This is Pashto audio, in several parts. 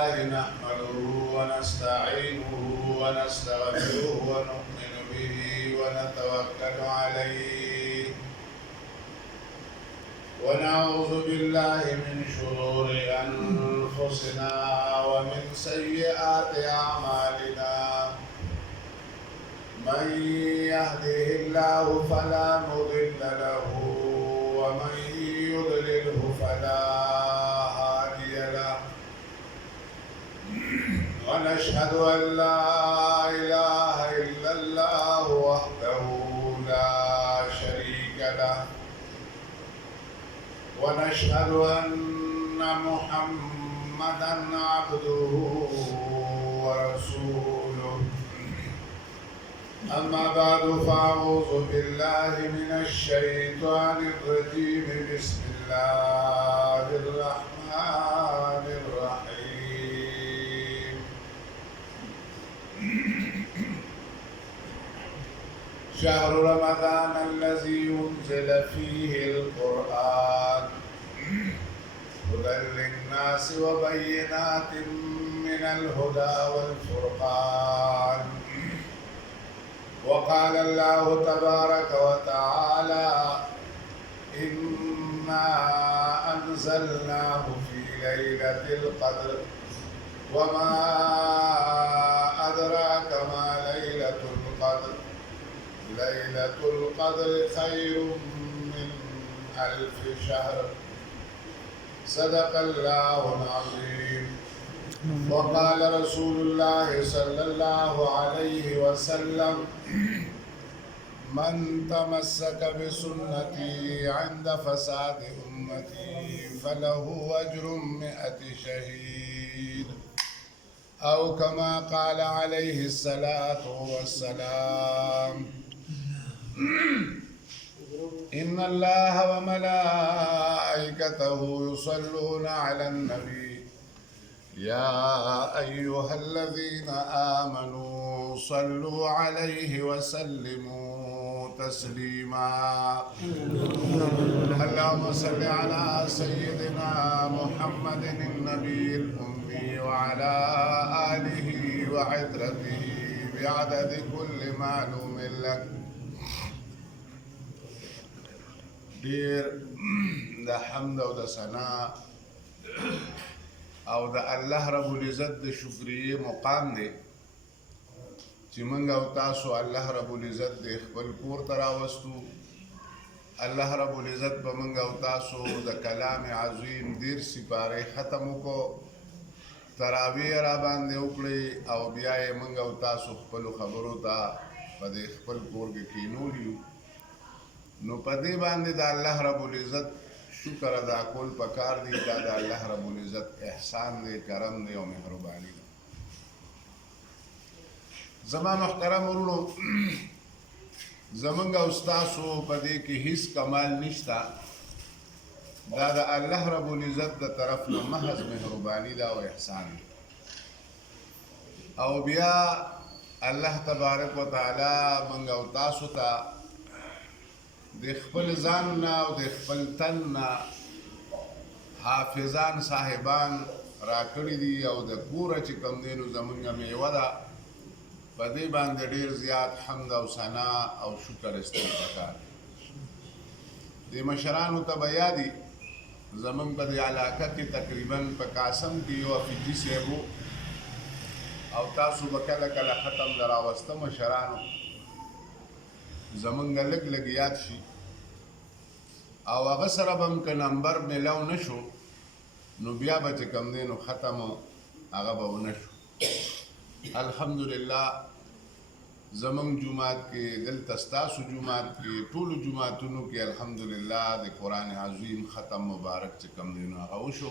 لله نحمده ونستعينه ونستغفره ونؤمن به ونتوكل عليه ونعوذ بالله من شرور أنفسنا ومن سيئات أعمالنا من يهده الله فلا مضل له ومن يضلله فلا هادي له ونشهد أن لا إله إلا الله وحده لا شريك له ونشهد أن محمدا عبده ورسوله أما بعد فأعوذ بالله من الشيطان الرجيم بسم الله الرحمن الرحيم شهر رمضان الذي أنزل فيه القرآن هدى للناس وبينات من الهدى والفرقان وقال الله تبارك وتعالى إنا أنزلناه في ليلة القدر وما أدراك ما ليلة القدر ليلة القدر خير من 1000 شهر صدق الله العظيم وقال رسول الله صلى الله عليه وسلم من تمسك بسنتي عند فساد أمتي فله أجر 100 شهيد أو كما قال عليه الصلاة والسلام إن الله وملائكته يصلون على النبي يا أيها الذين آمنوا صلوا عليه وسلموا تسليما اللهم صل على سيدنا محمد النبي الأمي وعلى آله وعترته بعدد كل معلوم لك دير دا حمد و دا ثنا او د الله رب العزت د شکریه مقام دی چې موږ او تاسو الله رب العزت د خپل کور ته راوستو الله رب العزت به موږ او تاسو د کلام عظیم دیر سپاره ختم وکړو تراویح را باندې وکړي او بیا یې موږ او تاسو خپل خبرو ته په د خپل کور کې کینولیو نو په دې باندې د الله رب العزت شکر ادا کول پکار دی دا د الله رب العزت احسان دی کرم دی او مهرباني دی زما محترم ورونو زمونږ او ستاسو په دې کې هیڅ کمال نشته دا د الله رب العزت د طرف نه محض مهرباني ده او احسان دی او بیا الله تبارک وتعالی موږ او تاسو ته د خپل ځان نه او د خپل تن نه حافظان صاحبان راکړي دي او د کوره چې کوم دی نو زمونږ میوه ده په دې باندې ډېر زیات حمد او ثنا او شکر ایستل پکار د مشرانو ته به یادي زمونږ په دې علاقه کې تقریبا په قاسم کې یو افیجي صاحب او تاسو به کله کله ختم د راوسته مشرانو زمونږ لږ لږ یاد شي او هغه سره به هم که نمبر میلاو نه شو نو بیا به چې کوم دی نو ختم هغه به ونه شو الحمدلله زمونږ جومات کې دلته ستاسو جومات کې ټولو جوماتونو کې الحمدلله د قرآن عظیم ختم مبارک چې کوم دی نو هغه وشو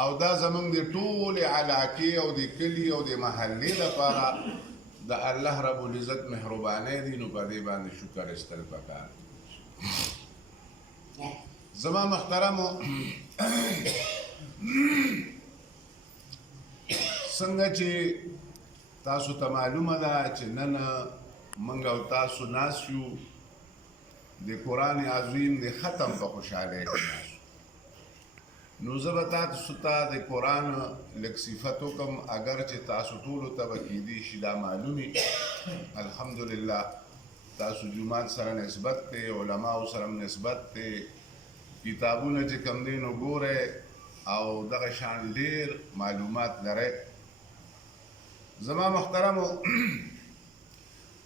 او دا زمونږ د ټولې علاقې او د کلي او د محلې لپاره د الله رب العزت مهرباني دي نو په دې باندې شکر ایستل پکار زما محترمو څنګه چې تاسو ته معلومه ده چې نن موږ او تاسو ناست یو د قرآن عظیم د ختم په خوشحالۍ کې ناست نو زه به تاسو ته د قرآن لږ صفت وکړم، اگر چې تاسو ټولو ته به کیدی شي دا معلومي. الحمدلله تاسو جومات سره نسبت دی، علماو سره نسبت دی، کتابونه چې کوم دی نو ګورئ او دغه شان ډېر معلومات لرئ. زما محترمو،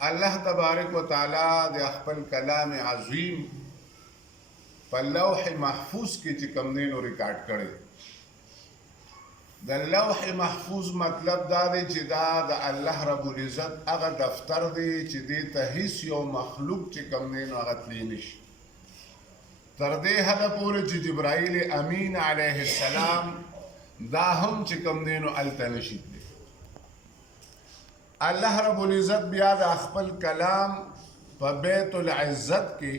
الله تبارک و تعالی د خپل کلام عظیم په لوح محفوظ کې چې کوم دی نو ریکارډ کړی. د لوح محفوظ مطلب دا دی چې دا د الله رب العزت هغه دفتر دی چې دې ته هیڅ یو مخلوق چې کوم دی نو هغه تلی نشي، تر دې حده پورې چې جبرائیل امین علیه السلام دا هم چې کوم دی نو هلته نشي تلی. الله رب العزت بیا د خپل کلام په بیت العزت کې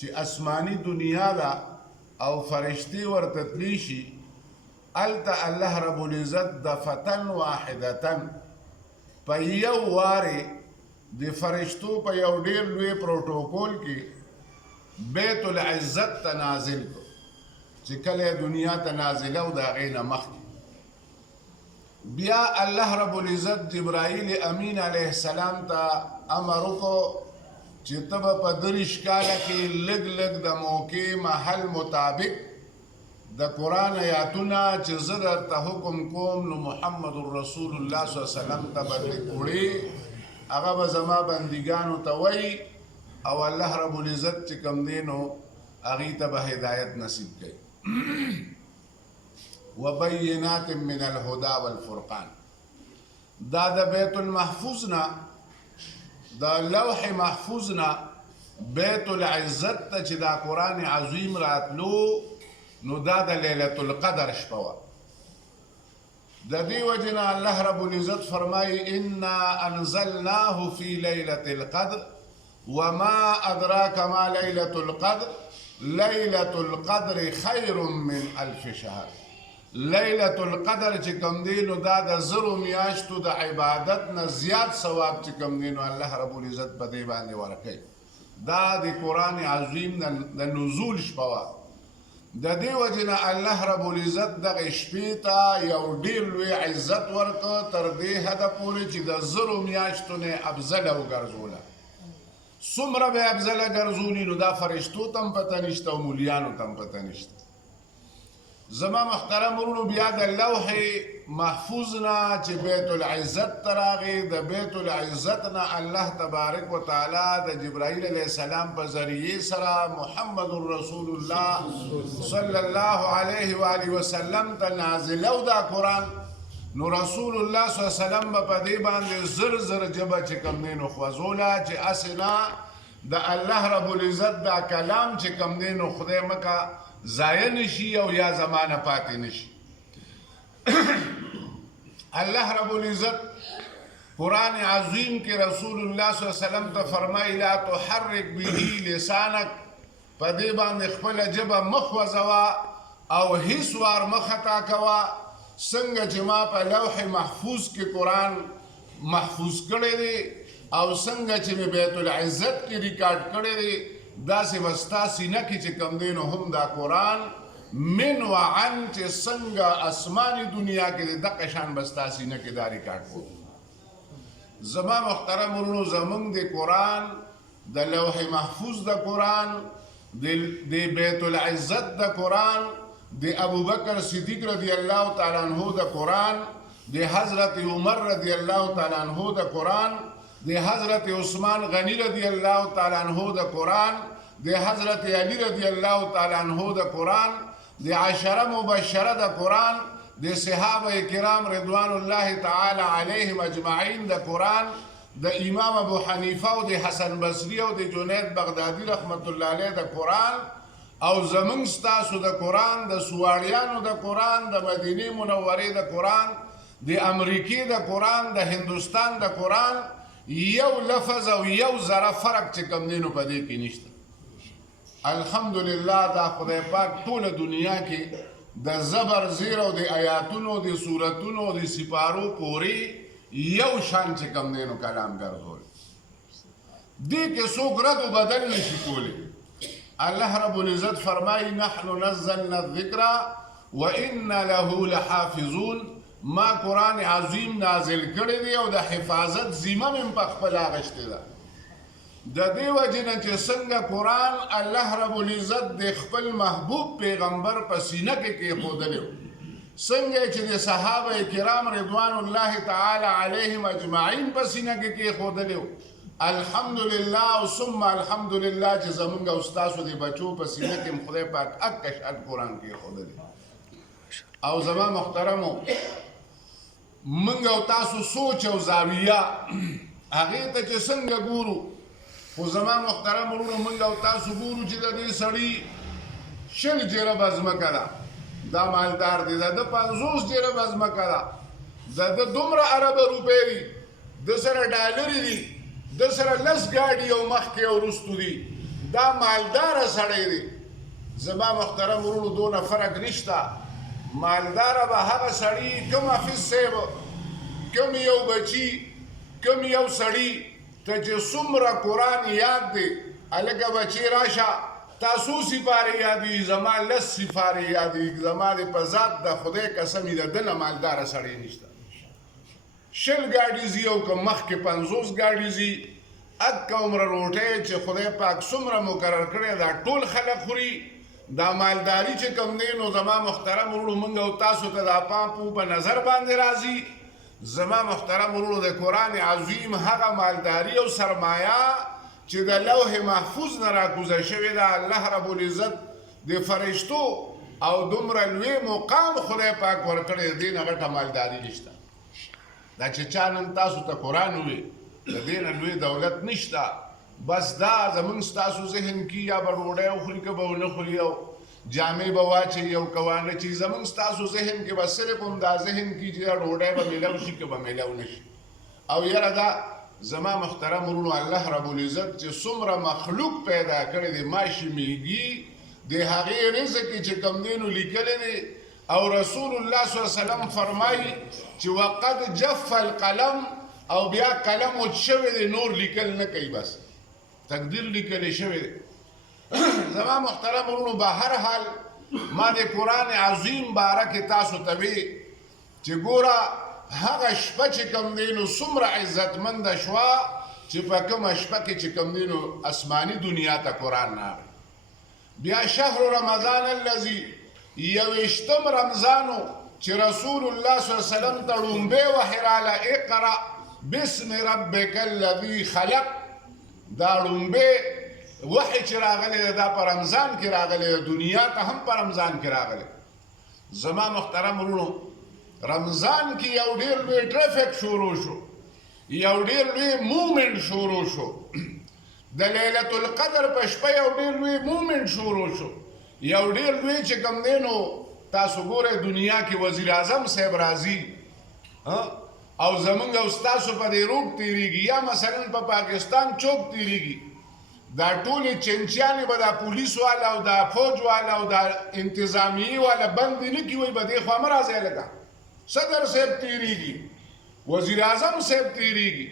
چې آسمانی دنیا دا او فرشتي ورته تلی شي، هلته الله رب العزت دفتن واحدتن په یو وارې د فرشتو په یو ډېر لوی پروټوکول کې بیت العزت ته نازل کړو چې کله دنیا ته نازله او د هغې نه مخکې. بیا الله رب العزت جبرائیل امین علیه السلام ته امر وکړو چې ته به په 30 کاله کې لږ لږ د موقع محل مطابق د قرآن آیاتونه چې زه درته حکم کوم نو محمد رسول الله صلی الله علیه وسلم ته به وړي، هغه به زما بندګانو ته وایي او الله رب العزت چې کوم دی نو هغې ته به هدایت نصیب کوي. وبینات من الهدى والفرقان. دا د بیت المحفوظ نه، د لوح محفوظ نه بیت العزت ته چې دا قرآن عظیم راتلو نو دا د لیلة القدر شپه وه. د دې وجې نه الله رب العزت فرمایي انا انزلناه فی لیلة القدر وما ادراک ما لیلة القدر لیلة القدر خیر من 1000 شهر. لیلة القدر چې کوم دی نو دا د 1000 میاشتو د عبادت نه زیات ثواب چې کوم دی نو الله رب العزت په دې باندې ورکوي. دا د قرآن عظیم د نزول شپه وه. د دې وجې نه الله رب العزت دغه شپې ته یو ډېر لوی عزت ورکړه، تر دې حده پورې چې د 1000 میاشتو نه افضله وګرځوله. څومره به افضله ګرځولي نو دا فرشتو ته هم پته نشته او مولیانو ته هم پته نشته. زما محترم ورونو، بیا د لوح محفوظ نه چې بیت العزت ته راغی، د بیت العزت نه الله تبارک و تعالی د جبرائیل علیه السلام په ذریعې سره محمد رسول الله صلی الله علیه و آله وسلم ته نازلو دا قرآن. نو رسول الله صلی الله علیه وسلم به په دې باندې زر زر ژبه چې کوم دی نو خوځوله چې هسې نه د الله رب العزت دا کلام چې کوم دی نو خدای مکه ضایع نشي او یا زمانه پاتې نشي. الله رب العزت قرآن عظیم کې رسول الله صلی الله علیه وسلم ته فرمایي لا تحرک به لسانک، په دې باندې خپله ژبه مه خوځوه او هیڅ وار مه خطا کوه. څنګه چې ما په لوح محفوظ کې قرآن محفوظ کړی دی او څنګه چې مې بیت العزت کې ریکارډ کړی دی، داسې به ستا سینه کې چې کوم دی نو هم دا قرآن من و عن چې څنګه اسماني دنیا کې دی دقه شان به ستا سینه کې دا ریکارډ کړو. زما محترم ورونو، زمونږ د قرآن د لوح محفوظ د قرآن د بیت العزت د قرآن د ابوبکر صدیق رضی الله تعالی عنہ د قرآن د حضرت عمر رضی الله تعالی عنہ د قرآن د حضرت عثمان غنی رضی الله تعالی عنہ د قرآن د حضرت علی رضی الله تعالی عنہ د قرآن د عشره مبشره د قرآن د صحابه کرام رضوان الله تعالی علیهم اجمعین د قرآن د امام ابو حنیفه او د حسن بصری او د جنید بغدادي رحمت الله علیه د قرآن او زمونږ ستاسو د قرآن د سواڑیانو د قرآن د مدینې منورې د قرآن د امریکې د قرآن د هندوستان د قرآن یو لفظ او یو ذره فرق چې کوم دی نو په دې کې نشته. الحمدلله دا خدای پاک ټوله دنیا کې د زبر زیر او د آیاتونو د سورتونو د سپارو پورې یو شان چې کوم دی نو کلام ګرځول. دې کې څوک رد و بدل نشي کولی. الله رب العزت فرمایي نحن نزلنا الذکر وَإِنَّ لَهُ لَحَافِظُونَ ما قرآن عظیم نازل کړی دی او د حفاظت ذمه مې په خپل اخیستې ده. د دې وجې نه چې څنګه قرآن الله رب العزت د خپل محبوب پیغمبر په سینه کې کېښودلی و، څنګه چې د صحابه کرام رضوان الله تعالی علیهم اجمعین په سینه کې کېښودلی و، الحمدلله او ثم الحمدلله چې زمونږ او ستاسو د بچو په سینه کې خدای پاک اکشد قرآن کېښودلی. او زما محترمو، منګ او تاسو سوچ او زاویه هغې ته چې څنګه ګورو، خو زما محترم ورونو منګ او تاسو ګورو چې د دې سړي 20 جربه ځمکه ده، دا مالدار دی، د 50 جربه ځمکه ده، د دومره اربه روپۍ دي، د سره ډالرې دي، د سره 10 ګاډي او مخکې او وروستو دي، دا مالداره سړی دی. زما محترم ورونو دونه فرق نشته. مالداره به هغه سړي کوم حافظ صاحب، کوم یو بچي، کوم یو سړي ته چې څومره قرآن یاد دی، هلکه بچي راشه تاسو سپارې یادوي، زما 10 سپارې یادوي، زما د په ذات د خدای قسم د ده نه مالداره سړی نشته. 20 ګاډي ځي او که مخکې 50 ګاډي ځي، اکه عمره روټۍ چې خدای پاک څومره مقرر کړی دا ټول خلک خوري. دا مالداري چې کوم دی نو زما محترم ورونو موږ او تاسو ته دا پام په نظر باندې راځي. زما محترم ورونو د قرآن عظیم هغه مالداري او سرمایه چې د لوح محفوظ نه راکوزه شوې ده، الله رب العزت د فرشتو او دومره لوی مقام خدای پاک ورکړی، د دې نه غټه مالداري نشته. دا چې چا نن تاسو ته قرآن ووایي د دې نه لوی دولت نشته. بس دا زمونږ ستاسو ذهن کې یا به ډوډۍ وخوري که به ونه خوري او جامې به واچوي او که وانه چې زمونږ ستاسو ذهن کې به صرف هم دا ذهن کې چې دا ډوډۍ به میلاو شي که به میلاو نه شي. او یاره دا زما محترم ورونو الله رب العزت چې څومره مخلوق پیدا کړی دی، ماشي میږي د هغې رزق چې کوم دی نو لیکلی دی. او رسول الله صلی الله علیه وسلم فرمایي چې وقد جف القلم، او بیا قلم وچ شوی دی، نور لیکل نه کوي، بس تقدیر لیکلی شوی دی. زما محترم ورونو به هر حال ما د قرآن عظیم باره کې تاسو ته وی چې ګوره هغه شپه چې کوم دی نو څومره عزتمنده شوه چې په کومه شپه کې چې کوم دی نو اسماني دنیا ته قرآن راغی. بیا شهر رمضان الذي 21 رمضانو چې رسول الله صلی الله علیه وسلم ته ړومبی وحی راله اقرأ باسم ربک الذي خلق، دا ړومبی وحی چې راغلی دی دا په رمضان کې راغلی دی، دنیا ته هم په رمضان کې راغلی. زما محترم ورونو رمضان کې یو ډېر لوی ټرافیک شروع شو، یو ډېر لوی مومنټ شروع شو، د لیلة القدر په شپه یو ډېر لوی مومنټ شروع شو، یو ډېر لوی چې کوم دی نو تاسو ګورئ دنیا کې وزیر اعظم صاحب راځي او زمونږ او ستاسو په دې روډ تېرېږي، یا مثلا په پاکستان چوک تېرېږي، دا ټولې چنچیانې به دا پولیس والا او دا فوج والا او دا انتظامیې والا بند نه کړي، وایي به دې خوا مه راځئ لکه صدر صاحب تېرېږي، وزیر اعظم صاحب تېرېږي.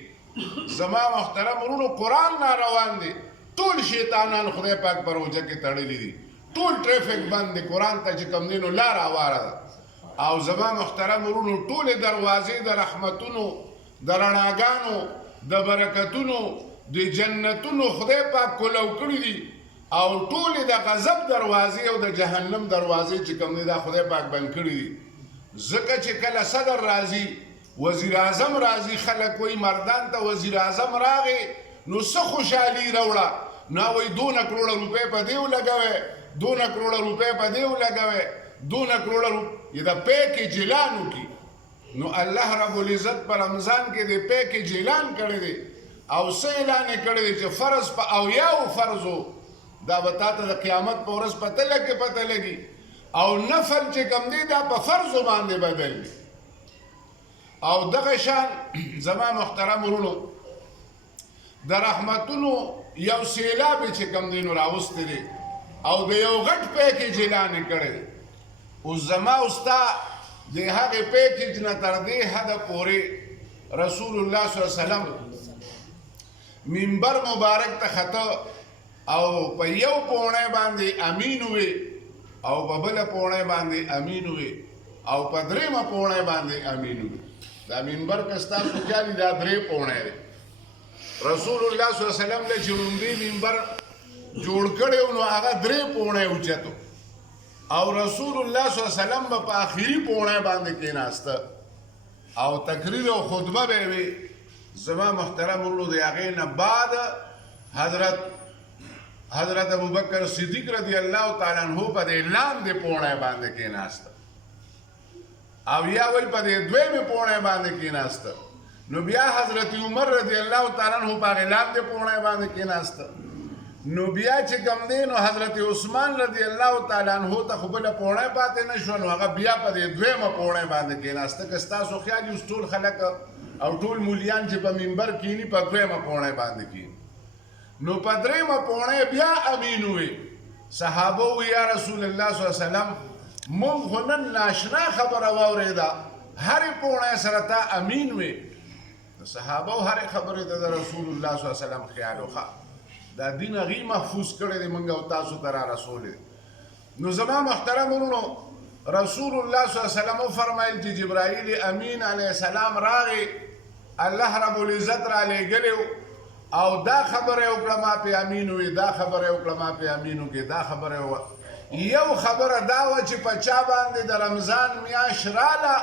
زما محترم ورونو قرآن ناروان دی، ټول شیطانان خدای پاک په روژه کې تړلي دي، ټول ټریفک بند دی، قرآن ته چې کوم دی نو لار هواره ده. او زما محترم ورونو ټولې دروازې د رحمتونو، د رڼاګانو، د برکتونو، د جنتونو خدای پاک کولو کړي دي، او ټولې د غضب دروازې او د جهنم دروازې چې کوم دی دا خدای پاک بند کړي دي. ځکه چې کله صدر راځي، وزیر اعظم راځي، خلک وایي مردان ته وزیر اعظم راغی نو څه خوشحالي راوړه، نو وایي 2 کروڑه روپۍ په دې ولګوئ، 2 کروڑه روپۍ په دې ولګوئ، 2 کروڑه روپۍ د پیکیج اعلان وکړي. نو الله رب العزت په رمضان کې د پیکیج اعلان کړی دی، او څه اعلان یې کړی دی چې فرض په 80 فرضو، دا به تا ته د قیامت په ورځ پته لګي، او نفل چې کوم دی دا په فرضو باندې بدل دی. او دغه شان زما محترم ورونو د رحمتونو یو سیلاب چې کوم دی نو راوستی دی، او د یو غټ پیکیج اعلان یې کړی دی. اوس زما او ستا د هغې پیکیج نه تر دې حده پورې رسول الله صلی الله علیه وسلم منبر مبارک ته خطه او په یو پوڼی باندې امین وی، او په بله پوړۍ باندې امین وي او په درېیمه پوړۍ باندې امین وي. دا منبر که ستاسو خیال وي دا 3 پوړۍ دی. رسول الله صلی الله علیه وسلم له چې لومړی منبر جوړ کړی و نو هغه 3 پوړۍ اوچت او رسول الله صلی الله علیه وسلم به په آخري پوړۍ باندې کېناسته او تقریر او خطبه به یې وي. زما محترم ورونو د هغې نه بعد حضرت ابوبکر صدیق رضی الله تعالی عنہ په دې لاندې پوړۍ باندې کېناسته او یا وایي په دې 2مې پوړۍ باندې کېناسته. نو بیا حضرت عمر رضی الله تعالی عنہ په هغې لاندې پوړۍ باندې کېناسته. نو بیا چې کوم دی نو حضرت عثمان رضی الله تعالی عنہ ته خو بله پوړۍ پاتې نه شوه نو هغه بیا په دې 2مه پوړۍ باندې کېناسته. که ستاسو خیال اوس ټول خلک او ټول مولیان چې په منبر کینی په 2مه پوړۍ باندې کینی نو په 3مه پوړۍ بیا امین وي. صحابه وی یا رسول الله صلی الله علیه وسلم مونږ خو نن ناشنا خبره واورېده هرې پوړۍ سره تا امین وي. صحابه هرې خبرې ته د رسول الله صلی الله علیه وسلم خیال وخوا دا دین هغې محفوظ کړی دی موږ او تاسو ته را رسولی دی. نو زما محترم ورونو رسول الله صلی الله علیه وسلم وفرمایل چې جبرائیل امین علیه السلام راغی الله رب العزت را لېږلی او دا خبره وکړه ما پې امین وي دا خبره وکړه ما پې امین وکړې دا خبره یو خبره دا وه چې په چا باندې د رمضان میاشت راله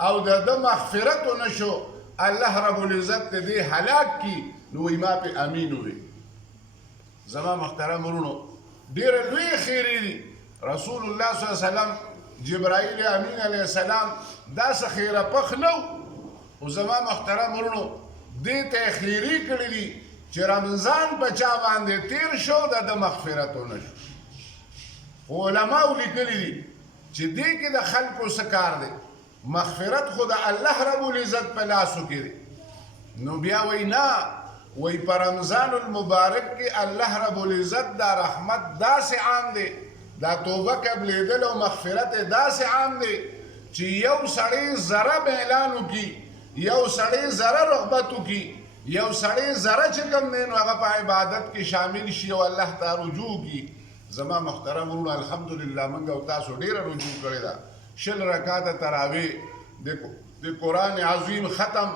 او د ده مغفرت ونه شو الله رب العزت د دې هلاک کي نو وایي ما پې امین وي. زما محترم ورونو ډېره لوی خیرې دي. رسول الله صلی الله علیه وسلم جبرائیل امین علیه السلام داسې خیره پخ نه و زما محترم ورونو دې ته یې خیرې کړي دي چې رمضان په چا باندې تیر شو د ده مغفرت ونه شو. خو علماو لیکلي دي چې دې کې د خلکو څه کار دی مغفرت خو د الله رب العزت په لاسو کې دی. نو بیا وایي نه وایي په رمضان المبارک کې الله رب العزت دا رحمت داسې عام دی دا توبه قبلېدل او مغفرت داسې عام دی چې یو سړی ذره به اعلان وکړي یو سړی ذره رغبت وکړي یو سړی ذره چې کوم دی نو هغه په عبادت کې شامل شي او الله ته رجوع کړي. زما محترم ورونو الحمدلله موږ او تاسو ډېره رجوع کړې ده. 20 رکعاته تراویح د قرآن عظیم ختم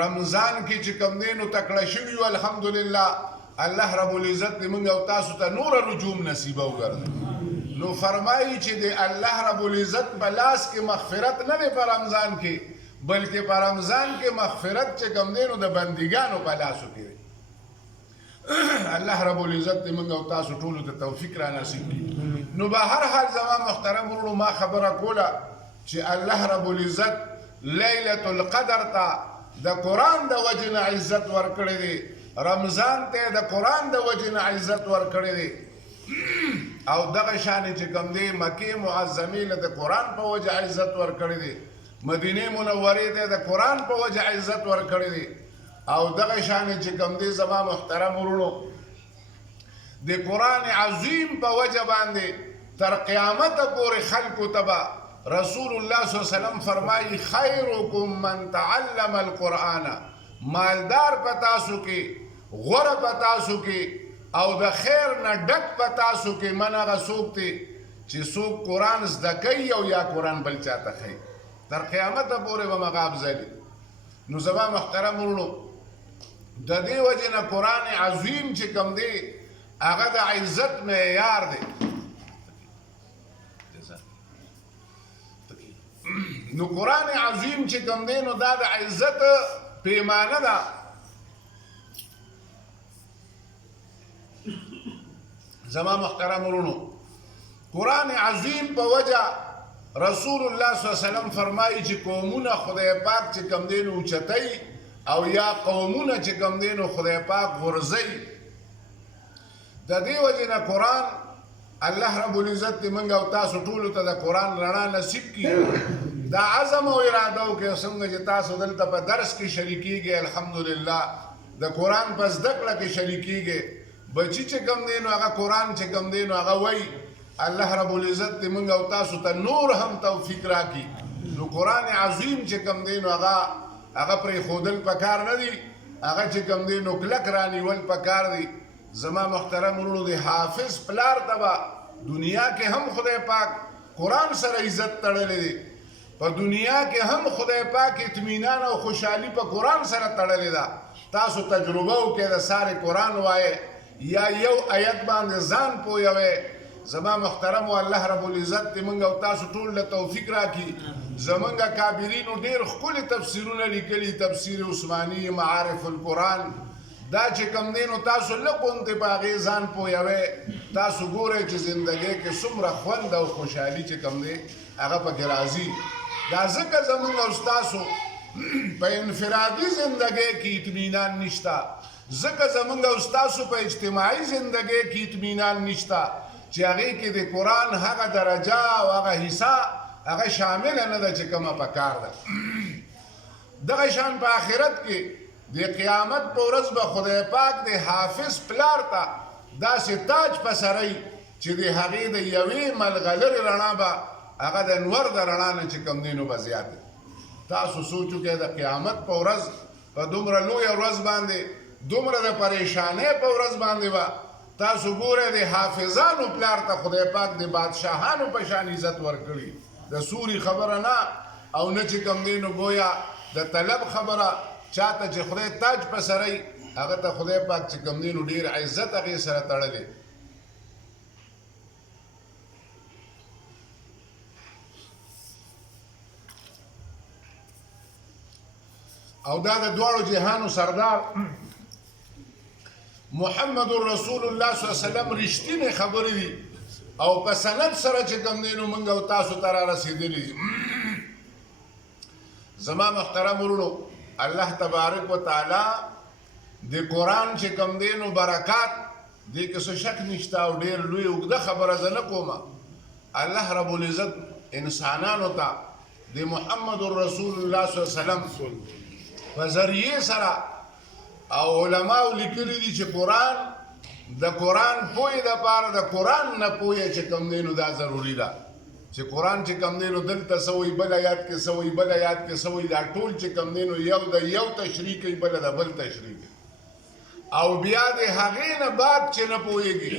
رمضان کې چې کوم دی نو تکړه شوي یو الحمدلله الله رب العزت دې موږ او تاسو ته نوره رجوع نصیبه وګرځي. نو فرمایي چې د الله رب العزت په لاس کې مغفرت نه دی په رمضان کې بلکې په رمضان کې مغفرت چې کوم دی نو د بندګانو په لاسو کې دی. الله رب العزت دې موږ او تاسو ټولو ته توفیق را نصیب کړي. نو به هر حال زما محترم ورونو ما خبره کوله چې الله رب العزت لیلة القدر ته د قرآن د وجې نه عزت ورکړی دی رمضان ته د قرآن د وجې نه عزت ورکړی دی او دغه شانې چې کوم دی مکې معظمې له د قرآن په وجه عزت ورکړی دی مدینې منورې ته د قرآن په وجه عزت ورکړی دی او دغه شانې چې کوم دی زما محترم ورونو د قرآن عظیم په وجه باندې تر قیامته پورې خلکو ته به رسول الله صلی الله علیه وسلم فرمایي خیرکم من تعلم القرآن مالدار په تاسو کې غوره په تاسو کې او د خیر نه ډک په تاسو کې من هغه څوک دی چې څوک قرآن زده کوي او یا قرآن بل چاته ښیي تر قیامته پورې به هغه افضلي. نو زما محترم ورونو د دې وجې نه قرآن عظیم چې کوم دی هغه د عزت معیار دی. نو قرآن عظیم چې کوم دی نو دا د عزت پیمانه ده. زما محترم ورونو قرآن عظیم په وجه رسول الله صلی الله علیه وسلم فرمایي چې قومونه خدای پاک چې کوم دی نو اوچتوي او یا قومونه چې کوم دی نو خدای پاک غورځوي. د دې وجې نه قرآن الله رب العزت دې موږ او تاسو ټولو ته د قرآن رڼا نصیب کړي. دا عزم او اراده وکړئ څنګه چې تاسو دلته په درس کې شریکیږئ الحمدلله د قرآن په زده کړه کې شریکیږئ بچی چې کوم دی نو هغه قرآن چې کوم دی نو هغه وایي الله رب العزت دې موږ او تاسو ته نور هم توفیق راکړي. نو قرآن عظیم چې کوم دی نو هغه پرېښودل پکار نه دي هغه چې کوم دی نو کلک رانیول پکار دي. زما محترم ورونو د حافظ پلار ته به دنیا کې هم خدای پاک قرآن سره عزت تړلی دی، په دنیا کې هم خدای پاک اطمینان او خوشحالي په قرآن سره تړلی ده. تاسو تجربه وکړئ د سارې قرآن وایئ یا یو آیت باندې ځان پوهوئ. زما محترم الله رب العزت دې موږ او تاسو ټول له توفیق راکړي. زمونږ کابرینو ډېر ښکلي تفسیرونه لیکلي، تفسیر عثماني، معارف القرآن، دا چې کوم دی نو تاسو لږ غوندې په هغې ځان پوهوئ. تاسو ګورئ چې زندګۍ کې څومره خوند او خوشحالي چې کوم دی هغه پکې راځي. دا ځکه زمونږ او ستاسو په انفرادي زندګۍ کې اطمینان نشته، ځکه زمونږ او ستاسو په اجتماعي زندګۍ کې اطمینان نشته چې هغې کې د قرآن هغه درجه او هغه حصه هغه شامله نه ده چې کومه پکار ده. دغه شان په آخرت کې د قیامت په ورځ به خدای پاک د حافظ پلار ته داسې تاج په سروي چې د هغې د یوې ملغلرې رڼا به هغه د انور د رڼا نه چې کوم دی نو به زیاته. تاسو سوچ وکړئ د قیامت په ورځ په دومره لویه ورځ باندې دومره د پریشانۍ په ورځ باندې به تاسو ګورئ د حافظانو پلار ته خدای پاک د بادشاهانو په شان عزت ورکړي. د سوري خبره نه او نه چې کوم دی نو گویا د طلب خبره چاته چې خدای تاج په سروي هغه ته خدای پاک چې کوم دی نو ډېر عزت هغې سره تړلی. او دا د دواړو جهانو سردار محمد رسول الله صلی الله علیه وسلم رښتینې خبرې دي او په سند سره چې کوم دی نو موږ او تاسو ته را رسېدلي دي. زما محترم ورونو، الله تبارک وتعالی د قرآن چې کوم دی نو برکات دې کې څه شک نشته او ډېر لوی اوږده خبره زه نه کومه. الله رب العزت انسانانو ته د محمد رسول الله صلی الله علیه وسلم په ذریعې سره او علماو لیکلي دي چې قرآن د قرآن پوهې دپاره د قرآن نه پوهې چې کوم دی نو دا ضروري ده چې قرآن چې کوم دی نو دلته څه وایي بل آیات کې څه وایي بل آیات کې څه وایي دا ټول چې کوم دی نو یو د یو تشریح کوي بله د بل تشریح کوي. او بیا د هغې نه بعد چې نه پوهېږي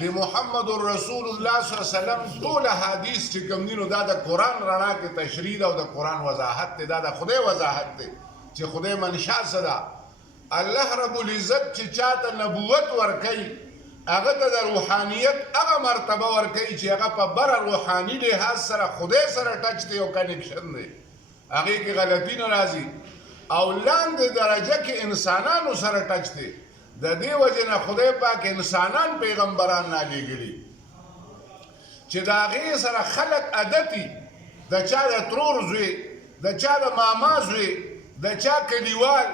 د محمد رسول الله صلی الله علیه وسلم ټول حدیث چې کوم دی نو دا د قرآن رڼا کې تشریح ده او د قرآن وضاحت دی، دا د خدای وضاحت دی چې خدای منشا څه ده. الله رب العزت چې چاته نبوت ورکوي هغه ته د روحانیت هغه مرتبه ورکوي چې هغه په بره روحاني لحاظ سره خدای سره ټچ دی او کنیکشن دی، هغې کې غلطي نه راځي. او لاندې درجه کې انسانانو سره ټچ دی. د دې وجې نه خدای پاک انسانان پیغمبران رالیږلي چې د هغې سره خلک عادتي د چا د ترور زوی، د چا د ماما زوی، د چا کلیوال،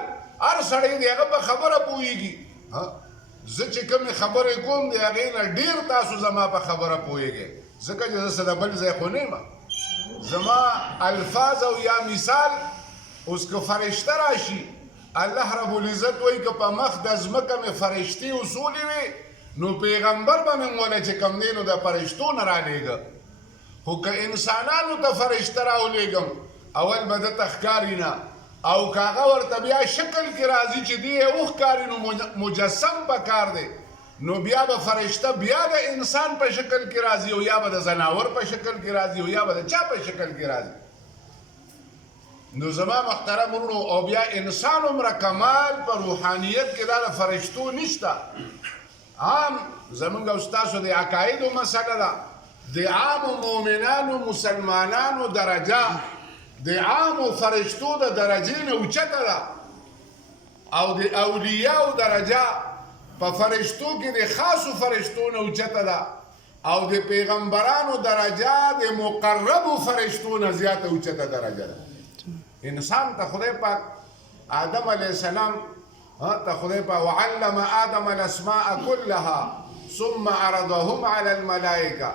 هر سړی د هغه په خبره پوهېږي. زه چې کومې خبرې کوم د هغې نه ډېر تاسو زما په خبره پوهېږئ، ځکه چې زه څه د بل ځای خو نه یم. زما الفاظ او یا مثال اوس که فرشته راشي الله رب العزت وایي که په مخ د ځمکه مې فرشتې اصولې وي نو پیغمبر به مې موله چې کوم دی نو د فرشتو نه رالیږه. خو که انسانانو ته فرشته راولېږم اول به دته ښکاري نه، او کاغه ورته بیا شکل کې راځي چې دی یې وښکاري نو مجسم پکار دی، نو بیا به فرشته بیا د انسان په شکل کې راځي او یا به د ځناور په شکل کې راځي او یا به د چا په شکل کې راځي. نو زما محترم ورونو، او بیا انسان عمره کمال په روحانیت کې دا د فرشتو نشته. عام زمونږ او ستاسو د عقایدو مسله ده، د عامو مؤمنانو مسلمانانو درجه د عامو فرشتو د درجې نه اوچته ده، او د اولیاو درجه په فرشتو کې د خاصو فرشتو نه اوچته ده، او د پیغمبرانو درجه د مقربو فرشتو نه زیاته اوچته درجه ده. انسان ته خدای پاک آدم علیه السلام ته خدای پاک وعلم آدم الاسماء كلها ثم عرضهم على الملائکه،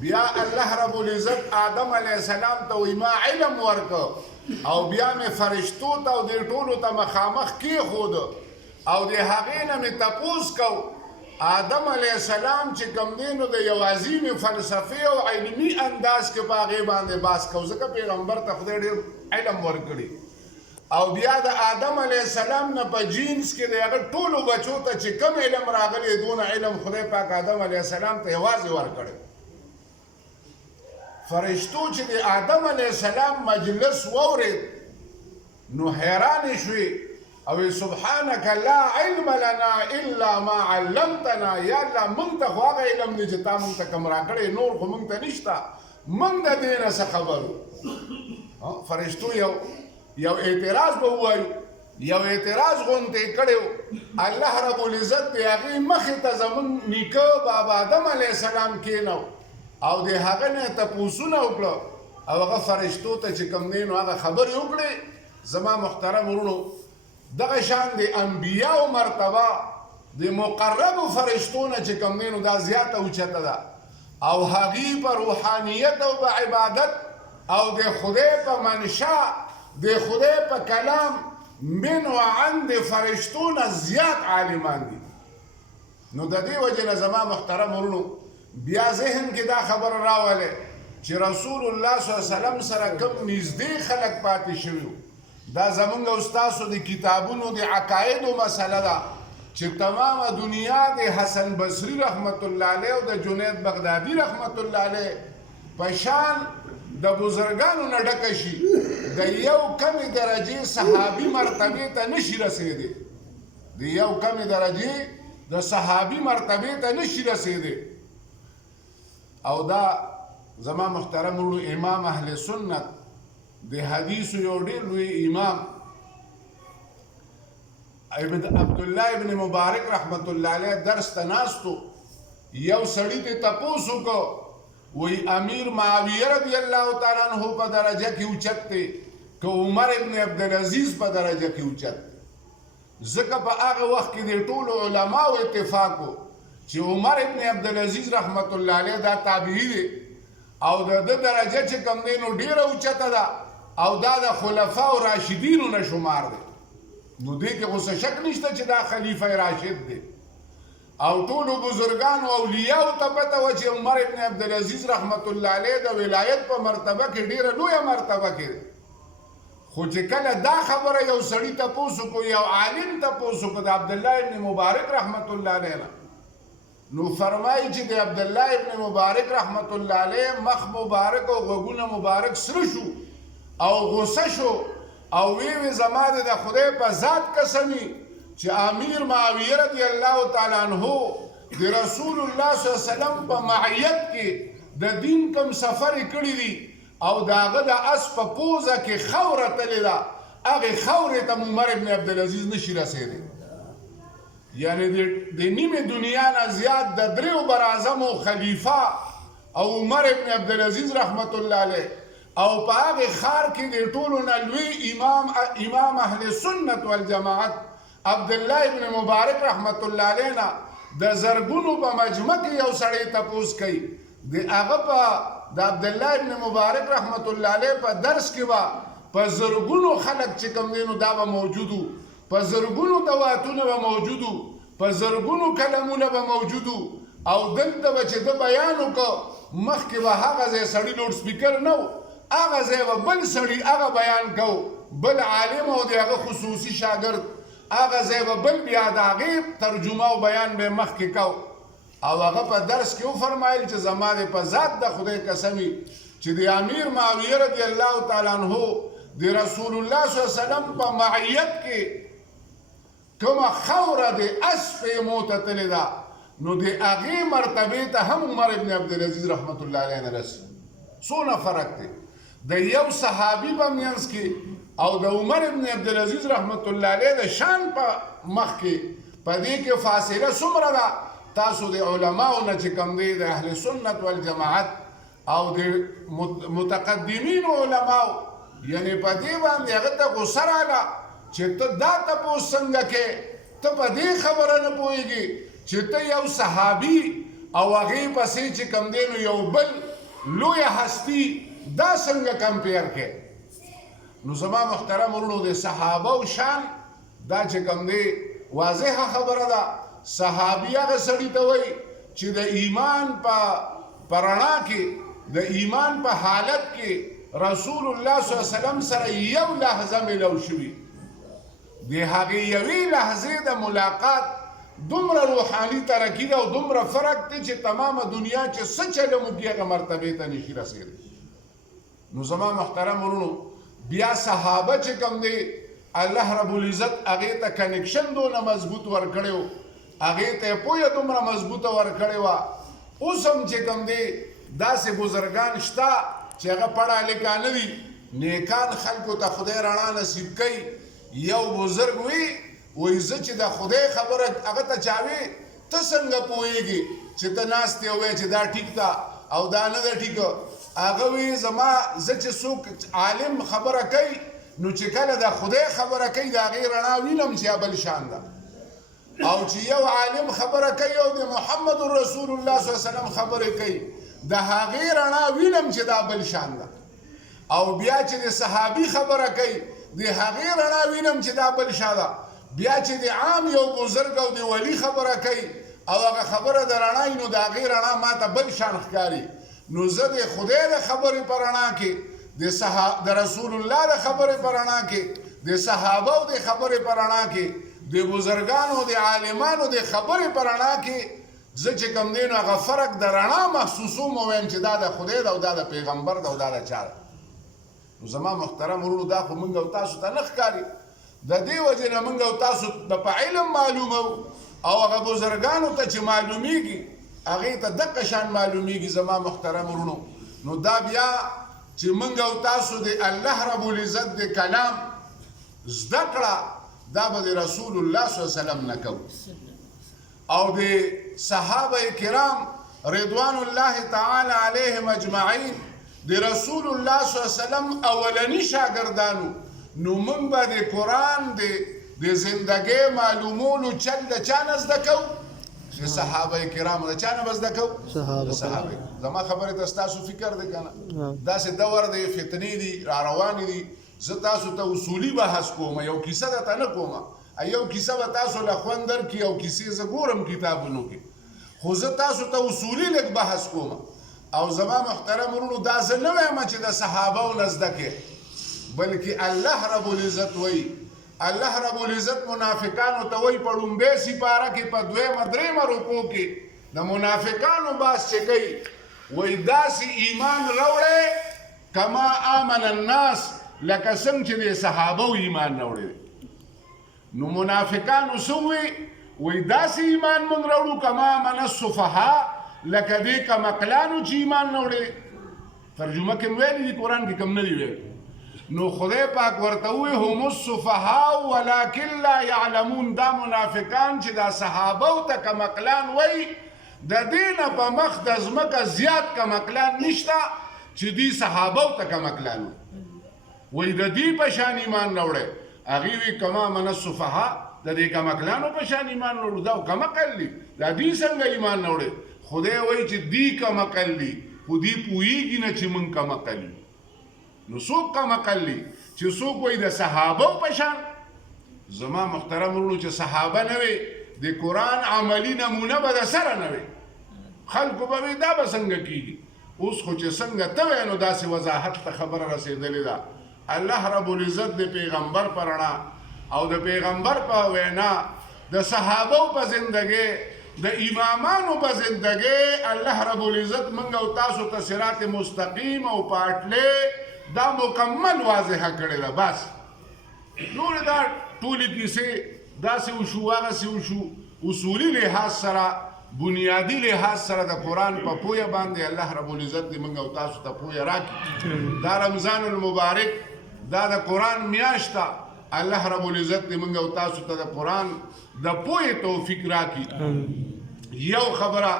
بیا الله رب العزت آدم علیه السلام ته وایي ما علم ورکړ او بیا مې فرشتو ته او دې ټولو ته مخامخ کېښود او د هغې نه مې تپوس کو آدم علیه السلام چې کوم دی نو د یو عظیمې فلسفې او علمي انداز کې په هغې باندې بحث کو، ځکه پیغمبر ته خدای ډېر علم ورکړي. او بیا د آدم علیه السلام نه په جینس کې د هغه ټولو بچو ته چې کم علم راغلی دونه علم خدای پاک آدم علیه السلام ته یوازې ورکړی. فرشتو چې د آدم علیه السلام مجلس واورید نو حیرانې شوې او سبحانک لا علم لنا الا ما علمتنا، یا الله موږ ته خو هغه علم دی چې تا موږ ته کوم راکړی، نور خو موږ ته نشته، موږ د دې نه څه خبرو. فرشتو یو اعتراض به ووایو، یو اعتراض غونډې کړی، الله رب العزت د هغې مخې ته زموږ نیکه بابا آدم علیه السلام کېنو او د هغه نه تپوسونه وکړه او هغه فرشتو ته چې کوم دی نو هغه خبرې وکړې. زما محترم ورونو، دغه شان د انبیاو مرتبه د مقربو فرشتو نه چې کوم دی نو دا زیاته اوچته ده او هغې په روحانیت او په عبادت او د خدای په منشا د خدای په کلام من و عند فرشتو نه زیات عالمان دي. نو د دې وجې نه زما محترم ورونو بیا ذهن کې دا خبره راولې چې رسول الله صلی الله علیه وسلم سره کوم نږدې خلک پاتې شوي، دا زمونږ او ستاسو د کتابونو د عقایدو مسله ده چې تمامه دنیا د حسن بصري رحمت الله علیه او د جنید بغدادي رحمت الله علیه په شان د بزرګانو نه ډکه شي، د یو کمې درجې صحابي مرتبې ته نشي رسېدی، د یو کمې درجې د صحابي مرتبې ته نشي رسېدی. او دا زما محترم ورونو امام اهل سنت د حدیثو یو ډېر لوی امام عبدالله ابن مبارک رحمت الله علیه درس ته ناستو، یو سړي ته تپوس وکړو، وی امیر معاویه رضی الله تعالی عنہ په درجه کې اوچت دی که عمر ابن عبدالعزیز په درجه کې اوچت دی؟ ځکه په هغه وخت کې د ټولو علماو اتفاق و چې عمر ابن عبدالعزیز رحمت الله علیه دا تابعی دی او د ده درجه چې کوم دی نو ډېره اوچته ده او دا د خلفاو راشدینو نه شمار دی. نو دې کې خو څه شک نشته چې دا خلیفه راشد دی او ټولو بزرګانو اولیاو ته پته وه چې عمر ابن عبدالعزیز رحمت الله علیه د ولایت په مرتبه کې ډېره لویه مرتبه کې دی. خو چې کله دا خبره یو سړي تپوس وکړو، یو عالم تپوس وکړو د عبدالله ابن مبارک رحمت الله علیه نه، نو فرمایي چې د عبدالله ابن مبارک رحمت الله علیه مخ مبارک او غوږونه مبارک سره شو او غصه شو او وی زما د خدای په ذات قسمی چې امیر معاویه رضی الله تعالی عنہ د رسول الله صلی الله علیه وسلم په معیت کې د دین کوم سفر کړی دی او داغه د اس په پوزه کې خوره تللی ده، هغې خورې ته عمر ابن عبدالعزیز نشي رسېدی. یعنی د نیمې دنیا نه زیات د دریو براعظمو خلیفه او عمر ابن عبدالعزیز رحمت الله علیه او په هغې ښار کې د ټولو نه لوی امام اهل سنت والجماعت عبدالله ابن مبارک رحمت الله علیه نه د زرګونو په مجمع کې یو سړی تپوس کوي، د هغه په د عبدالله ابن مبارک رحمت الله علیه په درس کې به په زرګونو خلک چې کوم دی نو دا به موجودو، په زرګونو دواتونه به موجودو، په زرګونو کلمونه به موجودو او دلته به چې د بیان وکړو مخکې به هغه ځای سړي لوډ سپیکر نه و، هغه ځای به بل سړي هغه بیان کو، بل عالم او د هغه خصوصي شاګرد هغه ځای به بل بیا د هغې ترجمه او بیان به مخکې کو او هغه په درس کې وفرمایل چې زما د په ذات د خدای قسمي چې د امیر معاویه رضی الله تعالی عنہ د رسول الله صلی الله علیه وسلم په معیت کې کومه خوره د اسپې موته تلې ده نو د هغې مرتبې ته هم عمر ابن عبدالعزیز رحمت الله علیه نه رسي. څونه فرق دی د یو صحابي په منځ کې او د عمر ابن عبدالعزیز رحمت الله علیه د شان په مخ کې په دې کې فاصله څومره ده؟ تاسو د علماو نه چې کوم دی د اهل سنت والجماعت او د متقدمینو علماو یعنی په دې باندې هغه ته غوسه راغله چې ته دا تپوس څنګه کې ته په دې خبره نه پوهېږي چې ته یو صحابي او هغې پسې چې کوم دی نو یو بل لویه هستي دا څنګه کمپیر کې. نو زما محترم ورونو د صحابه شان دا چې کوم دی واضحه خبره ده. صحابي هغه سړي ته وایي چې د ایمان په رڼا کې د ایمان په حالت کې رسول الله صلی الله علیه وسلم سره یو لحظه ملو شوي، د هغې یوې لحظې د ملاقات دومره روحاني ترقي ده او دومره فرق دی چې تمامه دنیا چې څه چلم وکړي هغه مرتبې ته نشي رسېدی. نو زما محترم ورونو بیا صحابه چې کوم دی الله رب العزت هغې ته کنیکشن دونه مضبوط ورکړی و هغې ته یې پویه دومره مضبوطه ورکړې وه اوس هم چې کوم دی داسې بزرګان شته چې هغه پړه لیکه نه دي نیکان خلکو ته خدای رڼا نصیب کوي یو بزرګ وایي زه چې د خدای خبره هغه ته چا وي ته څنګه پوهېږي چې ته ناست یې وایې چې دا ټیک ده او دا نه ده ټیکه هغه وایي زما زه چې څوک عالم خبره کوي نو چې کله د خدای خبره کوي د هغې رڼا وینم چې بل شان ده او چې یو عالم خبره کوي او د محمد رسول الله صلی الله علیه وسلم خبرې کوي د هغې رڼا وینم چې دا بل شان ده او بیا چې د صحابي خبره کوي د هغې رڼا وینم چې دا بل شان ده بیا چې د عام یو بزرګ او د ولی خبره کوي او هغه خبره د رڼا وي نو د هغې رڼا ماته بل شان ښکاري نو زه د خدای د خبرې په رڼا کې د رسول الله د خبرې په رڼا کې د صحابه او د خبرې په رڼا کې د بزرګانو د عالمانو د خبرې په رڼا کې زه چې کوم دی نو هغه فرق د رڼا محسوسوم ووایم چې دا د خدای ده او دا د پیغمبر ده او دا د چا ده نو زما محترم ورونو دا خو موږ او تاسو ته نه ښکاري د دې وجې نه موږ او تاسو په علم معلومو او هغه بزرګانو ته چې معلومیږي هغې ته دقه شان معلومیږي زما محترم ورونو نو دا بیا چې موږ او تاسو د الله رب العزت د کلام زده کړه دا به د رسول الله صلی الله علیه وسلم نه کوو او د صحابه کرام رضوان الله تعالی علیهم اجمعین د رسول الله صلی الله علیه وسلم اولنی شاګردانو نو موږ به د قرآن د زندګۍ معلومولو چل د چا نه زده کوو د صحابه کرامو د چا نه به زده کوو د صحابه زما خبرې ته ستاسو فکر دی که نه داسې دور دی فتنې دي را روانې دي زه تاسو ته اصولي بحث کوم یو کیسه درته نه کوم یو کیسه به تاسو له خوند درکړي او کیسې زه ګورم کتابونو کې خو زه تاسو ته اصولي لږ بحث کوم او زما محترم ورونو دا زه نه وایم چې د صحابهو نه زده کې بلکې الله رب العزت وایي الله رب العزت منافقانو ته وایي په ړومبۍ سپاره کې په دویمه درېیمه رکو کې د منافقانو باس چې کوي وایي داسې ایمان راوړی کما آمن الناس لکه څنګه چې د صحابهو ایمان راوړی نو منافقانو څه وایي داسې ایمان موږ راوړو کما آمن السفهاء لکه دې کمقلانو چې ایمان راوړی ترجمه کې ویلي دي قرآن کې کم نه دي ویلي نو خدای پاک ورته وایي هم السفهاء ولکن لا یعلمون دا منافقان چې دا صحابهو ته کمقلان وایي د دې نه په مخ د ځمکه زیات کمقلان نشته چې دوی صحابهو ته کمقلان وایي د دې په شان ایمان راوړی هغې وایي کما من السفهاء د دې کمقلانو په شان ایمان راوړو دا کمقل دي دا دوی څنګه ایمان راوړی خدای وایي چې دوی کمقل دي خو دوی پوهېږي نه چې موږ کمقل یو نو څوک کمقل دي چې څوک وایي د صحابهو په شان زما محترم ورونو چې صحابه نه وي د قرآن عملي نمونه به د سره نه وي خلکو به وایي دا به څنګه کېږي اوس خو چې څنګه ته وایې نو داسې وضاحت ته خبره رسېدلې ده الله رب العزت د پیغمبر په رڼا او د پیغمبر په وینا د صحابهو په زندګۍ د امامانو په زندګۍ الله رب العزت موږ او تاسو ته صراط مستقیم او پاټلې دا مکمل واضحه کړې ده بس نور دا ټولې کیسې داسې وشو هغسې وشو اصولي لحاظ سره بنیادي لحاظ سره د قرآن په پویه باندې الله رب العزت دې موږ او تاسو ته پویه راکړي دا رمضان المبارک دا د قرآن میاشت ده الله رب العزت دې موږ او تاسو ته د قرآن د پویې توفیق راکړي یو خبره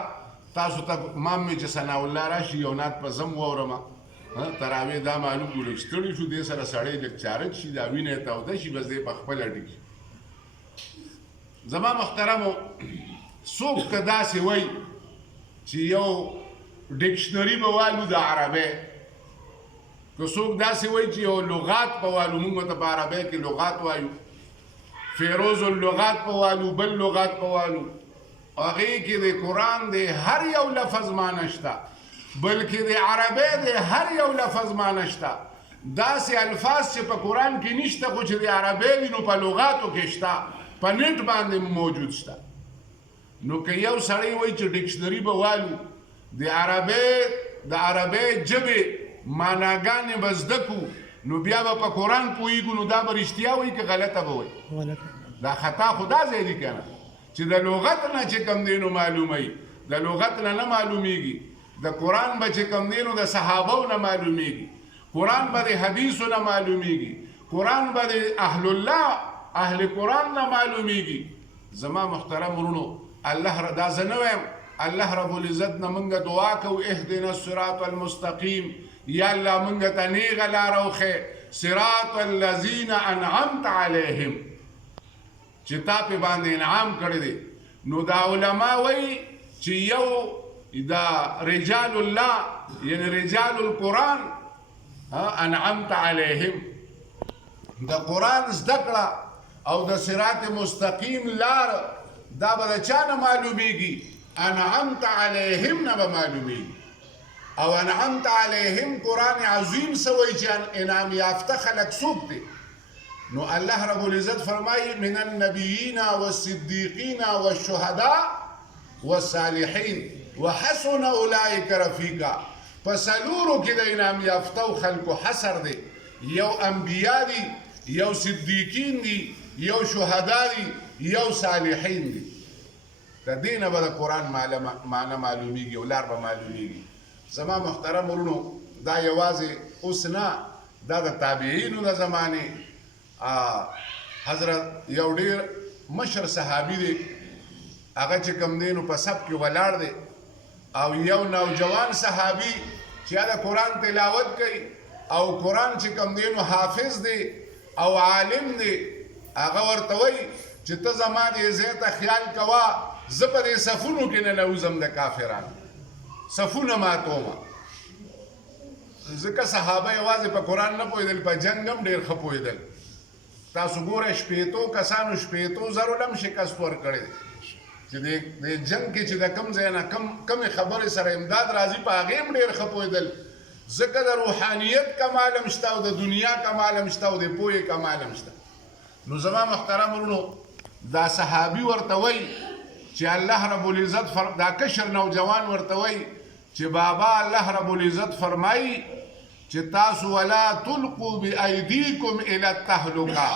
تاسو ته مام مې چې ثناء الله راشي یو نعت په زم واورمه تراویح دا معلوم کړو لږ ستړي شو دې سره سړی لږ چارج شي دا وینه یې توده شي بس دی په خپله ډکي زما محترمو څوک که داسې وایي چې یو ډکشنري به والو د عربۍ که څوک داسې وایي چې یو لغات په والو موږ ورته په عربۍ کې لغات وایو فیروز اللغات په والو بل لغات په والو هغې کې د قرآن د هر یو لفظ معنی شته بلکې د عربۍ د هر یو لفظ معنی شته داسې الفاظ چې په قرآن کې نشته خو چې د عربۍ وي نو په لغاتو کې شته په نټ باندې موجود شته نو که یو سړی وایي چې ډکشنري به والو د عربۍ ژبې معناګانې به زده کړو نو بیا به په قرآن پوهېږو نو دا به رښتیا وایي که غلطه به وایي دا خطا خو دا ځای دی که نه چې د لغت نه چې کوم دی نو معلوموي د لغت نه معلومیږي د قرآن به چې کوم دی نو د صحابو نه معلومیږي قرآن به د حدیثو نه معلومیږي قرآن به د اهل الله اهل قرآن نه معلومیږي زما محترم ورونو الله دا زه نه وایم الله رب العزت نه موږ دعا کوو اهدنا الصراط المستقیم یا الله موږ ته نیغه لاره وښیه صراط الذین انعمت علیهم چې تا پې باندې انعام کړی دی نو دا علما وایي چې یو دا رجال الله یعنی رجال القرآن انعمت علیهم د قرآن زده کړه او د صراط مستقیم لار دا به د چا نه معلومیږي انعمت علیهم نه به معلومیږي او انعمت علیهم قرآن عظیم څه وایي چې انعام یافته خلک څوک دی نو الله رب العزت فرمایي من النبیین والصدیقین والشهداء والصالحین وحسن اولئک رفیقا په څلورو کې د انعام یافتو خلکو حصر دی یو انبیا دي یو صدیقین دي یو شهدا دي یو صالحین دي د دې نه به د قرآن معنی معلومیږي او لار به معلومیږي زما محترم ورونو دا یوازې اوس نه دا د تابعینو د زمانې حضرت یو ډیر مشر صحابي دی هغه چې کوم دی نو په سب کې ولاړ دی او یو نوجوان صحابي چې د قرآن تلاوت کوي او قرآن چې کوم دی نو حافظ دی او عالم دی هغه ورته وایي چې ته زما دې ځای ته خیال کوه زه په دې صفونو کې نه نوځم د کافرانو صفونه ماتومه ځکه صحابه یوازې په قرآن نه پوهېدل په جنګ هم ډېر ښه پوهېدل تاسو ګوره شپېتو کسانو شپېتو زرو لم شکست ورکړی دی چې د جنګ کې چې د کوم ځای نه کمې خبرې سره امداد راځي په هغې هم ډېر ښه پوهېدل ځکه د روحانیت کمال هم شته او د دنیا کمال هم شته او د پوهې کمال هم شته نو زما محترم ورونو دا صحابي ورته وایي چې الله رب العزت دا کشر نوجوان ورته وایي چې بابا الله رب العزت فرمایي چې تاسو ولا تلقوا بأیدیکم الی التهلکه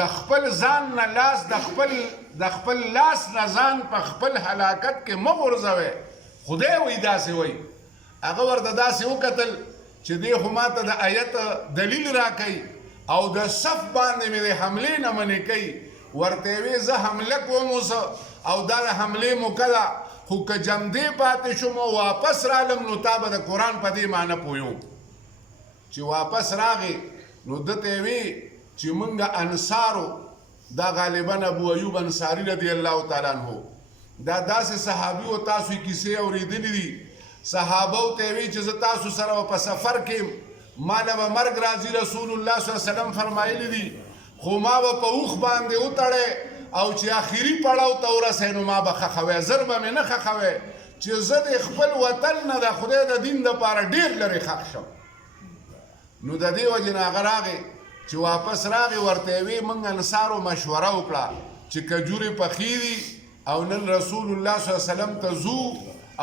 د خپل ځان نه لاس د خپل لاس نه ځان په خپل هلاکت کې مه غورځوئ خدای وایي داسې وایي هغه ورته داسې وکتل چې دی خو ماته د آیت دلیل راکوي او د صف باندې مې د حملې نه منې کوي ورته یې وی زه حمله کوم اوس او دا د حملې موقع ده خو که جمدې پاتې شوم او واپس رالم نو تا به د قرآن په دې معنی پوهیو چې واپس راغی نو دته یې وی چې موږ انصارو دا غالبا ابو ایوب انصاري رضی الله تعالی عنہ دا داسې صحابي او تاسو یې کیسې اورېدلې دي صحابو ته وی چې زه تاسو سره په سفر کې ماله به مرګ راځي رسول الله صلی الله علیه وسلم فرمایلی دي خو ما به په اوښ باندې وتړی او چې آخري پړاو ته ورسئ نو ما به خښوی زر به مې نه خښوی چې زه د خپل وطن نه د خدای د دین دپاره ډېر لرې ښخ شم نو د دې وجې نه هغه راغی چې واپس راغی ورته یې وی موږ انصارو مشوره وکړه چې کجورې پخې دي او نن رسول الله صلی الله علیه وسلم ته ځو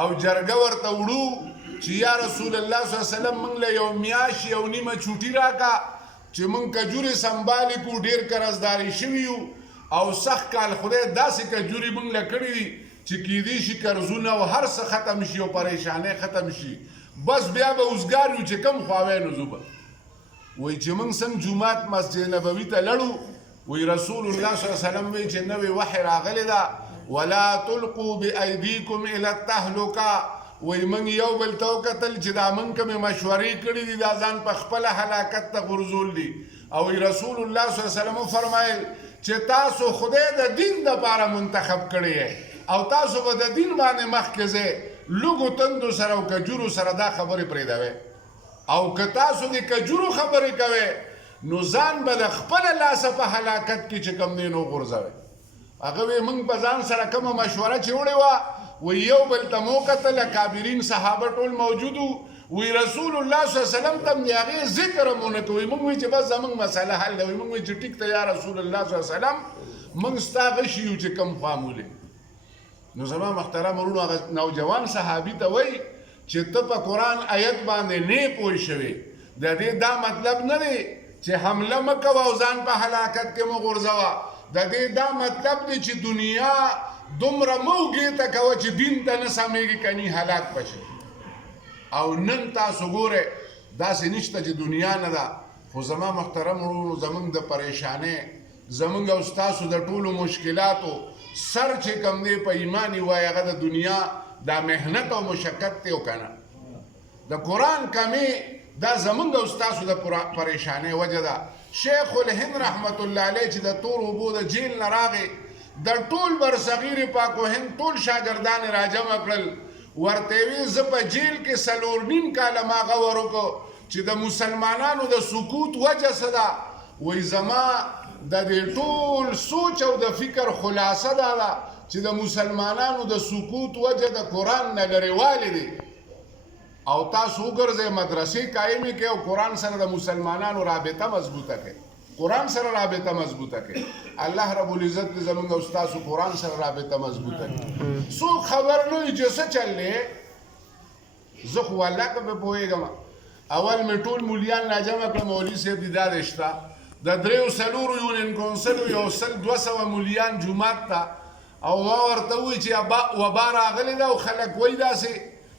او جرګه ورته وړو چې یا رسول الله صلی الله علیه وسلم موږ له یو میاشت یو نیمه چوټي راکړه چې موږ کجورې سنبالې کړو ډېر قرضداري شوي یو او سخت کال خدای داسې کجورې موږ له کړي دي چې کیدی شي قرضونه او هر څه ختم شي او پریشانۍ ختم شي بس بیا به اوزګار یو چې کم خواوی نو زو به وایي چې موږ څنګه جومات مسجد نبوي ته لړو وایي رسول الله صلی الله علیه وسلم وایي چې نوې وحی راغلی ده ولا تلقوا بأیدیکم الی التهلکه وایي موږ یو بل ته وکتل چې دا موږ کومې مشورې کړي دي دا ځان په خپله هلاکت ته غورځول دي او رسول الله صلی الله علیه وسلم وفرمایل چې تاسو خدای د دین دپاره منتخب کړی او تاسو به د دین باندې مخکې ځئ لږو تندو سره او کجورو سره دا خبرې پرېږدوئ او که تاسو د کجورو خبرې کوئ نو ځان به د خپله لاسه په هلاکت کې چې کوم دی نو غورځوئ هغه وی موږ په ځان سره کومه مشوره چې وړې وه وی یو بل ته مو وکتل کابرین صحابه ټول موجود وی رسول الله صلی الله علیه وسلم ته د هغې ذکر هم ونه کوي موږ وایي چې بس زموږ مسله حل ده وایي موږ وایي چې ټیک ته یا رسول الله صلی الله علیه وسلم موږ ستا غشي یو چې کوم خوا مولې نو زما محترم ورونو هغه نوجوان صحابي ته وایي چې ته په قرآن آیت باندې نه پوه شوې د دې دا مطلب نه دی چې حمله مه کوه او ځان په هلاکت کې مه غورځوه د دې دا مطلب دی چې دنیا دومره مه وګېته کوه چې دین ته نه سمېږي کني هلاک به او نن تاسو ګورئ داسې نشته چې دنیا نه ده خو زما محترم وروڼو زموږ د پریشانۍ زموږ او ستاسو د ټولو مشکلاتو سر چې کوم دی په ایمان یې وایي هغه د دنیا دا محنت او مشقت دی او که نه د قرآن کمې دا زموږ او ستاسو د پریشانۍ وجه ده شیخ الهند رحمت الله علیه چې د تور اوبو د جیل نه راغی د ټول برصغیر پاک و هند ټول شاګردان یې راجمع کړل ورته وی زه په جیل کې 4.5 کاله ما غور وکړو چې د مسلمانانو د سکوت وجه څه ده وایي زما د دې ټول سوچ او د فکر خلاصه دا ده چې د مسلمانانو د سکوت وجه د قرآن نه لرېوالی دی او تاسو وګرځئ مدرسې قایمې کړئ او قرآن سره د مسلمانانو رابطه مضبوطه کړئ قرآن سره رابطه مضبوطه کړئ الله رب العزت دې زموږ او ستاسو قرآن سره رابطه مضبوطه کړي څوک خبر نه وي چې څه چل دی زه خو والله که پې پوهېږم اول مې ټول مولیان راجمع کړه مولوي صاحب دي دا رشته د 3-4 یونین کونسلو یو 100-200 مولیان جومات ته او ما ورته ووایي چې وبا راغلې ده او خلک وایي داسې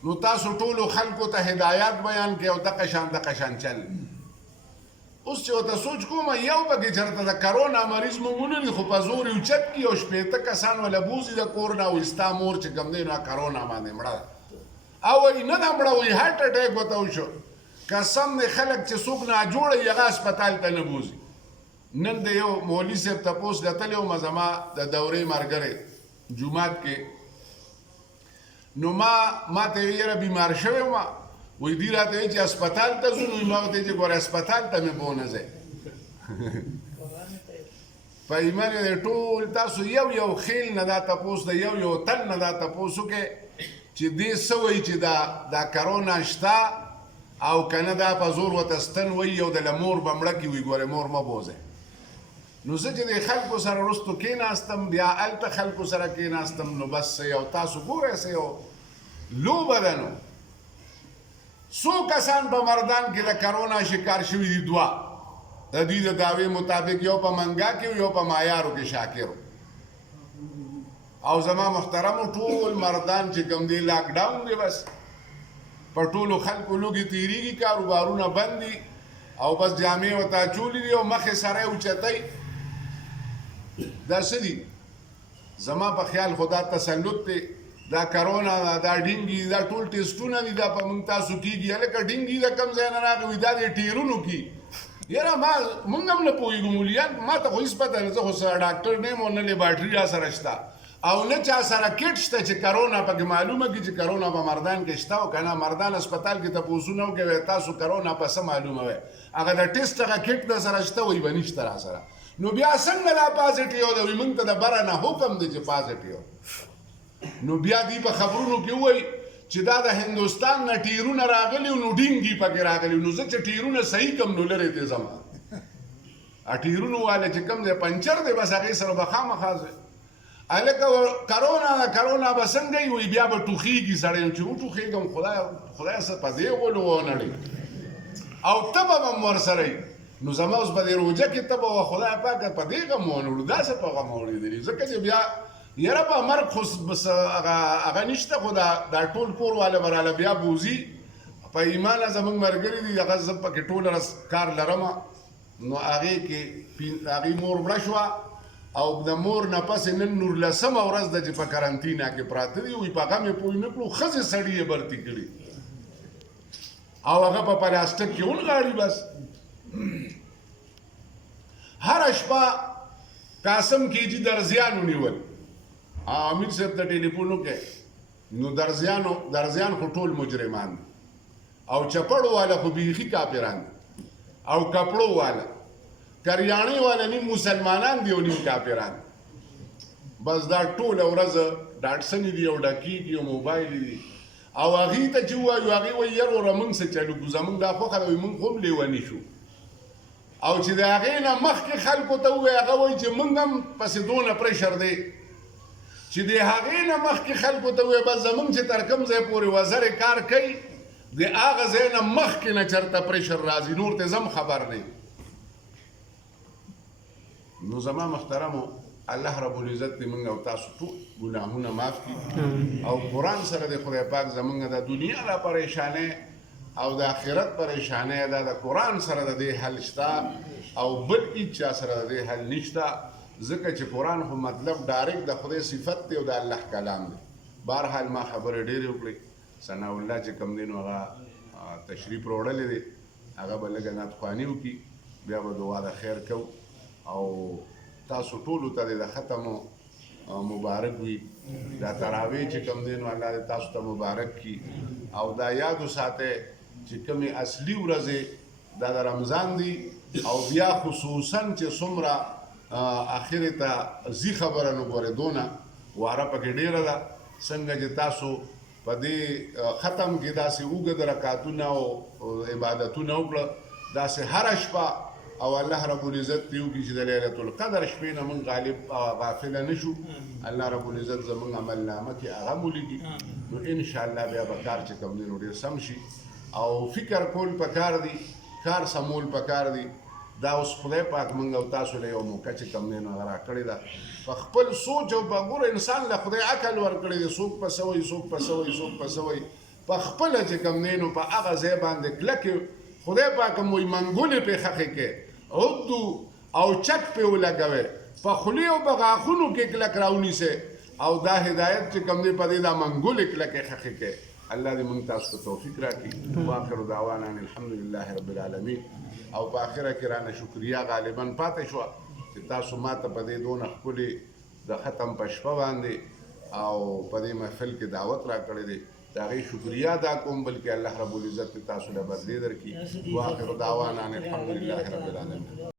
نو تاسو ټولو خلکو ته هدایات بیان کړئ او دقه شان چل اوس چې ورته سوچ کوم یو پکې چېرته د کرونا مریض مو ونلي خو په زور یې اوچت کړي او 80 کسان وله بوځي د کور نه او ستا مور چې کوم دی نو کرونا باندې مړه ده او وایي نه ده مړه وایي هارټ اټیک ورته وشو قسم دی خلک چې څوک ناجوړه وي هغه هسپتال ته نه بوځي نن د یو مولوي صاحب تپوس کتلی وم زما د دورې ملګری جومات کې نو ما ته یې یاره بیمار شوی وم وی دی راته وی چې هسپتال ته ځو نو ما ورته چې ګوره هسپتال ته مې بونه ځئ په ایمان یې ټول تاسو یو خیل نه دا تپوس د یو تن نه دا تپوس وکړئ چې دې څه وایي چې دا کرونا شته او که نه دا په زور ورته ستن وایي او د له مور به مړه کړي وي ګورې مور مه بوځئ نو زه چې د خلکو سره وروستو کېناستم بیا هلته خلکو سره کېناستم نو بس یو تاسو ګورئ څه یو لوبه ده نو څو کسان په مردان کې د کرونا شکار شوي دي 2 د دوی د دعوې مطابق یو په منګا کې یو په مایارو کې شاکر او زما محترمو ټول مردان چې کوم دی لاک ډاون دی بس په ټولو خلکو لوږې تېرېږي کاروبارونه بند دي او بس جامې ورته اچولي دي او مخې سره یې اوچتی دا څه دي زما په خیال خو دا تسلط دی دا کرونا دا ډینګي دا ټول ټیسټونه دي دا په موږ تاسو کېږي هلکه ډینګي د کوم ځای نه راغی وي دا د ټیرونو کې یاره موږ هم نه پوهېږو مولیان ما ته خو هېڅ پته نه زه خو سره ډاکټر نه یم او نه لیبارټري را سره شته او نه چا سره کټ شته چې کرونا پکې معلومه کړي چې کرونا په مردان کې شته او که نه مردان هسپتال کې تپوسونه وکوئ تاسو کرونا په څه معلومه وی هغه د ټیسټ هغه کټ د سره شته وایي به نشته را سره نو بیا څنګه دا پازیټیو ده وایي موږ ته د بره نه حکم دی چې پازیټیو نو بیا دی په خبرونو کې وایي چې دا د هندوستان نه ټیرونه راغلي نو ډینګي پکې راغلي نو زه چې ټیرونه صحیح کم نو لرې دی زما ټیرونو والا چې کم دی پنچر دی بس هغې سره به خامخا ځئ هلکه کرونا به څنګه وي وایي بیا به ټوخېږي سړی چې وټوخېږم خدای څه په دې غولو ونړئ او تبه به م ورسره وي نو زما اوس په دې روژه کې تبه وه خدای پاکه په دې غم ونړو داسې په غم اورېدلي ځکه چې بیا یاره په مرګ خو بس هغه نشته خو دا ټول کور والا به راله بیا بوځي په ایمانه زموږ ملګري دي هغه زه پکې ټوله ورځ کار لرم نو هغې کې هغې مور مړه شوه او د مور نه پسې نن 19مه ورځ ده چې په کرنتینا کې پراته دي وایي په هغه مې پوه نه کړو ښځې سړي یې برتي کړي او هغه په پلاستیک کې ونغاړي بس هره شپه قاسم کېجي درزیان ونیول امیر صاحب ته ټلیفون وکړئ نو درزیان خو ټول مجرمان دي او چپړو والا خو بیخي کافران دي او کپړو والا کریانې والا نیم مسلمانان دي او نیم کافران بس دا ټوله ورځ ډاټسنې دي او ډکي دي او موبایل دي او هغې ته چې ووایو هغې وایي یاره وره موږ څه چلو کړو زموږ دا خوښه ده وایي موږ خو هم لیوني شو او چې د هغې نه مخکې خلکو ته ووایي هغه وایي چې موږ هم پسې دونه پریشر دی چې د هغې نه مخکې خلکو ته ووایي بس زمونږ چې تر کوم ځای پورې وزرې کار کوي د هغه ځای نه مخکې نه چېرته پریشر راځي نور ته زم خبر نه نو زما محترمو الله رب العزت دې موږ او تاسو ټول ګناهونه معاف کړي او قرآن سره د خدای پاک زموږ د دنیا لا پریشانۍ او د آخرت پریشانۍ دا د قرآن سره د دې حل شته او بل هیڅ چا سره د دې حل نشته ځکه چې قرآن خو مطلب ډایرکټ د خدای صفت دی او د الله کلام دی بهرحال ما خبرې ډېرې وکړې ثناء الله چې کوم دی نو هغه تشریف راوړلی دی هغه به لږه نعتخواني وکړي بیا به دعا د خیر کوو او تاسو ټولو ته د ختم مبارک وي دا تراویح چې کوم دی نو الله دې تاسو ته مبارک کړي او دا یاد وساتئ چې کومې اصلي ورځې دا د رمضان دي او بیا خصوصا چې څومره اخرې ته ځي خبره نو ګورې دونه واره پکې ډېره ده څنګه چې تاسو په دې ختم کې داسې اوږد رکعتونه او عبادتونه وکړه داسې هره شپه او الله رب العزت ته وکړي چې د لیلة القدر شپې نه موږ غافله نه شو الله رب العزت زموږ عملنامه کې هغه ولیکي نو انشاءالله بیا به کار چې کوم دی نو ډېر سم شي او فکر کول پکار دی کار سمول پکار دی دا اوس خدای پاک موږ او تاسو له یو موقع چې کوم دی نو هغه راکړې ده په خپل سوچ او په ګوره انسان له خدای عقل ورکړی دی څوک په څه وایي څوک په څه وایي څوک په څه وایي په خپله چې کوم دی نو په هغه ځای باندې کلکې خدای پاک هم وایي منګولې پرې خښې کې عدو او چک پې ولګوئ په خولې او په غاښونو کې کلک راونیسئ او دا هدایت چې کوم دی په دې دا منګولې کلکې خښې کې الله دې موږ تاسو ته توفیق راکړي واخر دعوانا ان الحمد لله رب العالمین او په آخره کې رانه شکریا غالبا پاتې شوه چې تاسو ما ته په دې دونه ښکلې د ختم په شپه باندې او په دې محفل کې دعوت راکړی دی د هغې شکریا ادا کوم بلکې الله رب العزت تاسو له بدلې درکړي واخر دعوانا ان الحمد لله رب العالمین